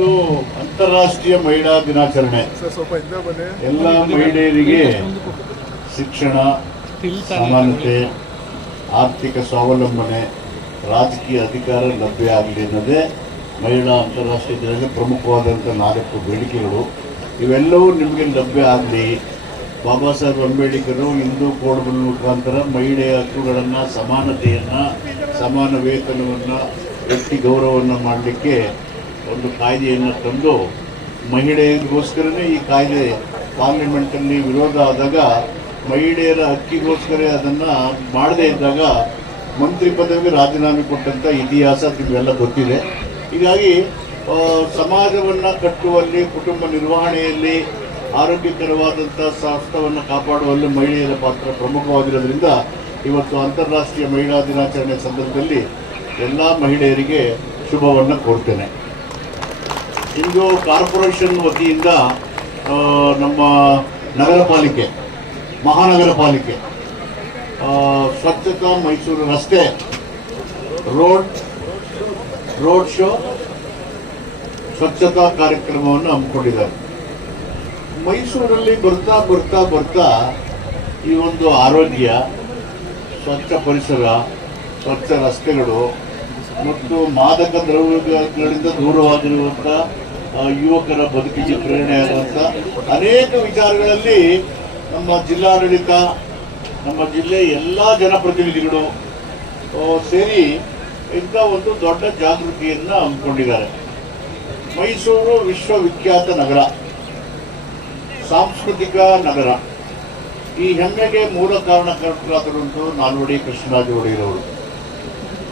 ಇಂದು ಅಂತಾರಾಷ್ಟ್ರೀಯ ಮಹಿಳಾ ದಿನಾಚರಣೆ. ಎಲ್ಲ ಮಹಿಳೆಯರಿಗೆ ಶಿಕ್ಷಣ, ಸಮಾನತೆ, ಆರ್ಥಿಕ ಸ್ವಾವಲಂಬನೆ, ರಾಜಕೀಯ ಅಧಿಕಾರ ಲಭ್ಯ ಆಗಲಿ ಅನ್ನೋದೇ ಮಹಿಳಾ ಅಂತಾರಾಷ್ಟ್ರೀಯ ದಿನದ ಪ್ರಮುಖವಾದಂಥ 4 ಬೇಡಿಕೆಗಳು. ಇವೆಲ್ಲವೂ ನಿಮಗೆ ಲಭ್ಯ ಆಗಲಿ. ಬಾಬಾ ಸಾಹೇಬ್ ಅಂಬೇಡ್ಕರ್ ಹಿಂದೂ ಕೋಡ್ ಮುಖಾಂತರ ಮಹಿಳೆಯ ಹಕ್ಕುಗಳನ್ನು, ಸಮಾನತೆಯನ್ನು, ಸಮಾನ ವೇತನವನ್ನು, ವ್ಯಕ್ತಿ ಗೌರವವನ್ನು ಮಾಡಲಿಕ್ಕೆ ಒಂದು ಕಾಯ್ದೆಯನ್ನು ತಂದು, ಮಹಿಳೆಯರಿಗೋಸ್ಕರನೇ ಈ ಕಾಯ್ದೆ ಪಾರ್ಲಿಮೆಂಟಲ್ಲಿ ವಿರೋಧ ಆದಾಗ, ಮಹಿಳೆಯರ ಹಕ್ಕಿಗೋಸ್ಕರ ಅದನ್ನು ಮಾಡದೇ ಇದ್ದಾಗ ಮಂತ್ರಿ ಪದವಿಗೆ ರಾಜೀನಾಮೆ ಕೊಟ್ಟಂಥ ಇತಿಹಾಸ ನಿಮಗೆಲ್ಲ ಗೊತ್ತಿದೆ. ಹೀಗಾಗಿ ಸಮಾಜವನ್ನು ಕಟ್ಟುವಲ್ಲಿ, ಕುಟುಂಬ ನಿರ್ವಹಣೆಯಲ್ಲಿ, ಆರೋಗ್ಯಕರವಾದಂಥ ಸ್ವಾಸ್ಥ್ಯವನ್ನು ಕಾಪಾಡುವಲ್ಲಿ ಮಹಿಳೆಯರ ಪಾತ್ರ ಪ್ರಮುಖವಾಗಿರೋದ್ರಿಂದ ಇವತ್ತು ಅಂತಾರಾಷ್ಟ್ರೀಯ ಮಹಿಳಾ ದಿನಾಚರಣೆ ಸಂದರ್ಭದಲ್ಲಿ ಎಲ್ಲ ಮಹಿಳೆಯರಿಗೆ ಶುಭವನ್ನು ಕೋರ್ತೇನೆ. ಇಂದು ಕಾರ್ಪೊರೇಷನ್ ವತಿಯಿಂದ ನಮ್ಮ ನಗರ ಪಾಲಿಕೆ, ಮಹಾನಗರ ಪಾಲಿಕೆ ಸ್ವಚ್ಛತಾ ಮೈಸೂರು ರಸ್ತೆ ರೋಡ್ ಶೋ ಸ್ವಚ್ಛತಾ ಕಾರ್ಯಕ್ರಮವನ್ನು ಹಮ್ಮಿಕೊಂಡಿದ್ದಾರೆ. ಮೈಸೂರಲ್ಲಿ ಬರ್ತಾ ಬರ್ತಾ ಬರ್ತಾ ಈ ಒಂದು ಆರೋಗ್ಯ, ಸ್ವಚ್ಛ ಪರಿಸರ, ಸ್ವಚ್ಛ ರಸ್ತೆಗಳು ಮತ್ತು ಮಾದಕ ದ್ರವ್ಯಗಳಿಂದ ದೂರವಾಗಿರುವಂಥ ಯುವಕರ ಬದುಕಿಗೆ ಪ್ರೇರಣೆಯಾಗುವಂಥ ಅನೇಕ ವಿಚಾರಗಳಲ್ಲಿ ನಮ್ಮ ಜಿಲ್ಲಾಡಳಿತ, ನಮ್ಮ ಜಿಲ್ಲೆಯ ಎಲ್ಲ ಜನಪ್ರತಿನಿಧಿಗಳು ಸೇರಿ ಇಂಥ ಒಂದು ದೊಡ್ಡ ಜಾಗೃತಿಯನ್ನು ಹಮ್ಮಿಕೊಂಡಿದ್ದಾರೆ. ಮೈಸೂರು ವಿಶ್ವವಿಖ್ಯಾತ ನಗರ, ಸಾಂಸ್ಕೃತಿಕ ನಗರ. ಈ ಹೆಮ್ಮೆಗೆ ಮೂಲ ಕಾರಣಕರ್ತರಾದರಂತೂ ನಾಲ್ವಡಿ ಕೃಷ್ಣರಾಜ ಒಡೆಯರವರು.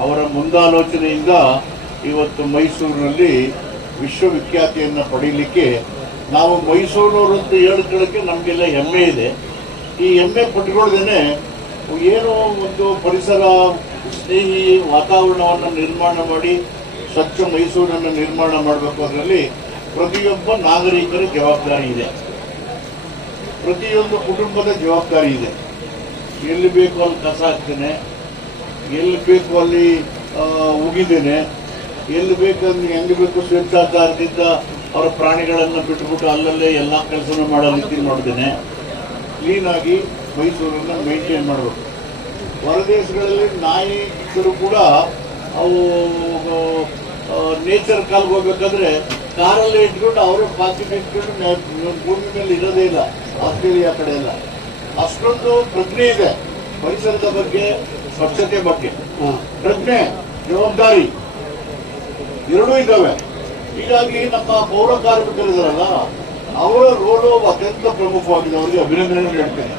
ಅವರ ಮುಂದಾಲೋಚನೆಯಿಂದ ಇವತ್ತು ಮೈಸೂರಿನಲ್ಲಿ ವಿಶ್ವವಿಖ್ಯಾತಿಯನ್ನು ಪಡೀಲಿಕ್ಕೆ ನಾವು ಮೈಸೂರವರು ಅಂತ ಹೇಳ್ಕೊಳ್ಳೋಕ್ಕೆ ನಮಗೆಲ್ಲ ಹೆಮ್ಮೆ ಇದೆ. ಈ ಹೆಮ್ಮೆ ಪಟ್ಕೊಳ್ಳದೇನೆ ಏನೋ ಒಂದು ಪರಿಸರ ಸ್ನೇಹಿ ವಾತಾವರಣವನ್ನು ನಿರ್ಮಾಣ ಮಾಡಿ ಸ್ವಚ್ಛ ಮೈಸೂರನ್ನು ನಿರ್ಮಾಣ ಮಾಡಬೇಕು. ಅದರಲ್ಲಿ ಪ್ರತಿಯೊಬ್ಬ ನಾಗರಿಕರ ಜವಾಬ್ದಾರಿ ಇದೆ, ಪ್ರತಿಯೊಂದು ಕುಟುಂಬದ ಜವಾಬ್ದಾರಿ ಇದೆ. ಎಲ್ಲಿ ಬೇಕು ಅಲ್ಲಿ ಕಸ ಹಾಕ್ತೇನೆ, ಎಲ್ಲಿ ಬೇಕು ಅಲ್ಲಿ ಉಗಿದೇನೆ, ಎಲ್ಲಿ ಬೇಕಂದ್ರೆ ಹೆಂಗೆ ಬೇಕು ಸ್ವೇಚ್ಛಾಚಾರದಿಂದ ಅವರ ಪ್ರಾಣಿಗಳನ್ನು ಬಿಟ್ಟುಬಿಟ್ಟು ಅಲ್ಲಲ್ಲೇ ಎಲ್ಲ ಕೆಲಸನೂ ಮಾಡೋ ರೀತಿ ನೋಡ್ತೇನೆ. ಕ್ಲೀನಾಗಿ ಮೈಸೂರನ್ನು ಮೇಂಟೈನ್ ಮಾಡಬೇಕು. ಹೊರದೇಶಗಳಲ್ಲಿ ನಾಯಿಗಳು ಕೂಡ ಅವು ನೇಚರ್ ಕಾಲ್ಗೆ ಹೋಗ್ಬೇಕಾದ್ರೆ ಕಾರಲ್ಲಿ ಇಟ್ಕೊಂಡು ಅವರೇ ಪಾಕೆಟ್ ಇಟ್ಕೊಂಡು ಭೂಮಿ ಮೇಲೆ ಇರೋದೇ ಇಲ್ಲ. ಆಸ್ಟ್ರೇಲಿಯಾ ಕಡೆ ಎಲ್ಲ ಅಷ್ಟೊಂದು ಪ್ರಜ್ಞೆ ಇದೆ ಪರಿಸರದ ಬಗ್ಗೆ, ಸ್ವಚ್ಛತೆ ಬಗ್ಗೆ. ಪ್ರಜ್ಞೆ, ಜವಾಬ್ದಾರಿ ಎರಡೂ ಇದ್ದಾವೆ. ಹೀಗಾಗಿ ನಮ್ಮ ಪೌರ ಕಾರ್ಮಿಕರಿದಾರಲ್ಲ, ಅವರ ರೋಲು ಅತ್ಯಂತ ಪ್ರಮುಖವಾಗಿದೆ. ಅವರಿಗೆ ಅಭಿನಂದನೆ ಹೇಳ್ತೇನೆ.